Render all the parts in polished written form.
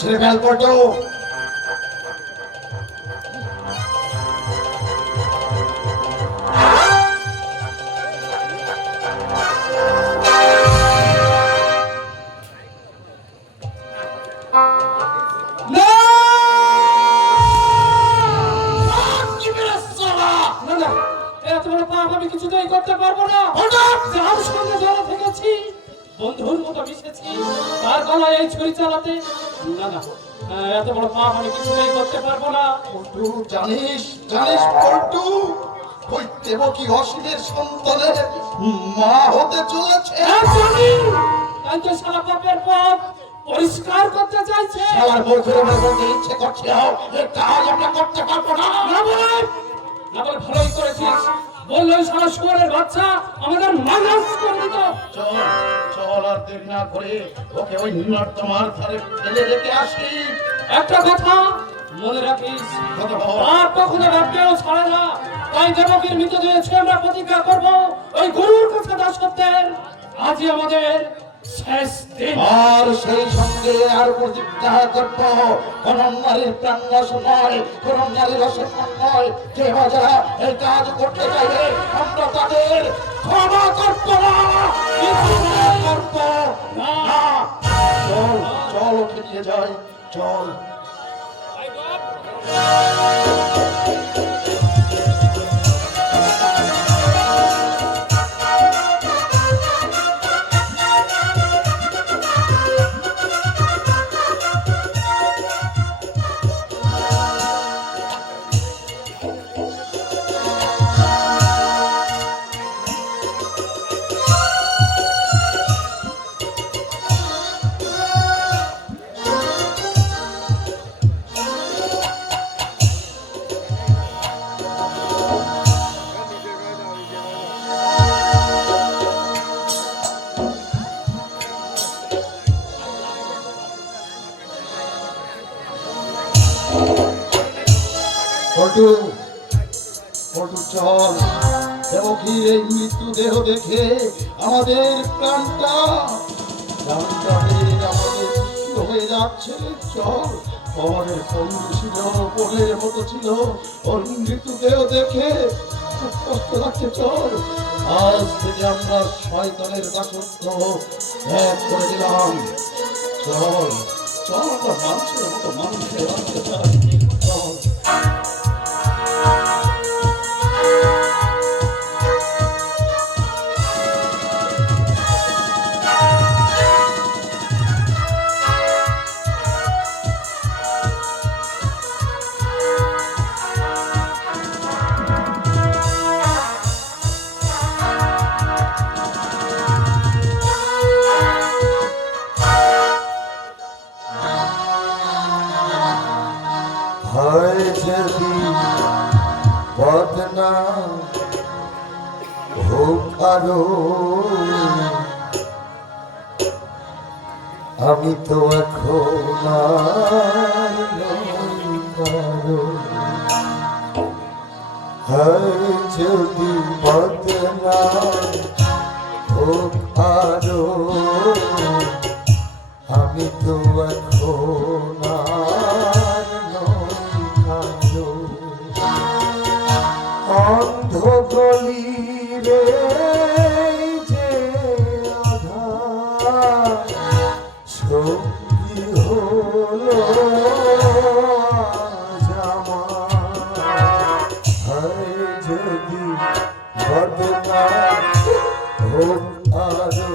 সেরে ফেল পল্টু। আমি কিছুতেই করতে পারবো না। যার সঙ্গে জড়ো থেকেছি, বন্ধুর মতো মিশেছি, তার গলায় এই ছুরি চালাতে না না, এত বড় পাপ আমি কিছুতেই করতে পারবো না। পল্টু, জানিস জানিস পল্টু, ওই দেবকী অসীমের সন্তানের মা হতে চলেছে। জানি, তাই তো সারা পাপের পথ পরিষ্কার করতে চাইছে। আমার বউকে বলতে ইচ্ছে করছে, এটা আমরা করতে পারবো না। না বলে, না বলে ভালোই করেছিস। বললো সারা শুয়ারের বাচ্চা আমাদের মানস করে দিত। চল চল, আর দেরি না করে ওকে ওই নর্দমার ধারে ফেলে রেখে আসি। একটা কথা মনে রাখিস, কত বড় আর কখনো ভাবতেও ছাড়ে না। তাই দেবকীর মৃতদেহ ছুঁয়ে আমরা প্রতিজ্ঞা করবো ওই গুরুর কাছে দাসত্বের। আজই আমাদের শেষ দিন। আর সেই সঙ্গে আর প্রতিজ্ঞা করব, কোন নারীর প্রাণ নাশ নয়, কোন নারীর অসম্মান নয়। যে যারা এই কাজ করতে চাইবে আমরা তাদের ক্ষমা করব না, করব না। চল চল, ওকে নিয়ে যাই, চল। পল্টু, পল্টু চল। দেবকীর এই মৃত্যু দেহ দেখে আমাদের প্রাণটা আমাদের হয়ে যাচ্ছে। চল, পরের পণ্য ছিল, পরের মতো ছিল, ওর মৃত্যু দেহ দেখে খুব কষ্ট লাগছে। চল, আজ থেকে আমরা শয়তানের দাসত্ব ত্যাগ করে দিলাম। চল চল, আমরা মানুষের মতো মানুষকে রাখতে চাই। চল। হয় যদি বদনা হোক আরো, আমি তো এখন আর নই কারো। হয় যদি বদনা হোক আরো, আমি তো এখন আর নই কারো। অন্ধ গলি রে যে আধার, সঙ্গী হলো আজ আমার। হয় যদি বদনাম হোক আরো,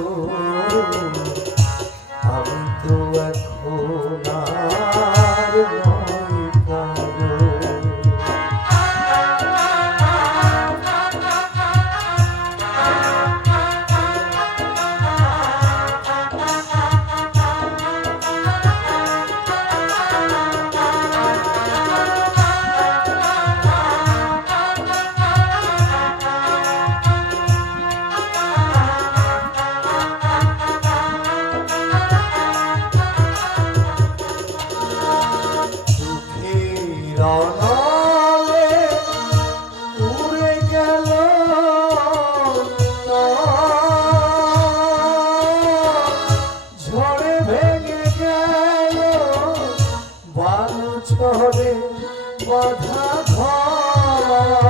আমি তো এখন আর নই কারো। ঝড়ে ভেঙে গেল তরে বাধা ঘর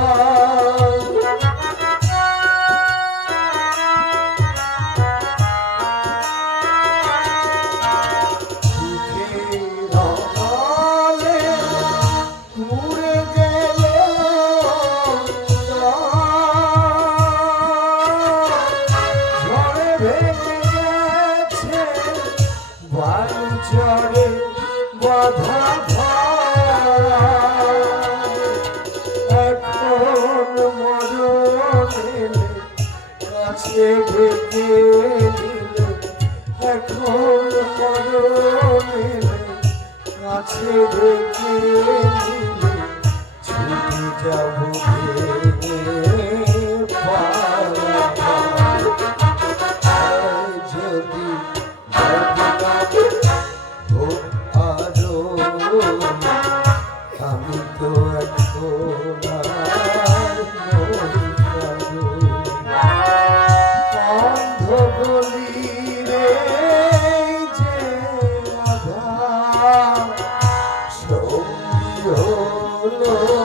চরে বাধা এখন মরণের কাছে ঢেকে দিলে এখন মরণের কাছে ঢেকে দিলে ছুটে যাব যদি আমি তো এখন অন্ধ গলি রে যে আধার সঙ্গী হলো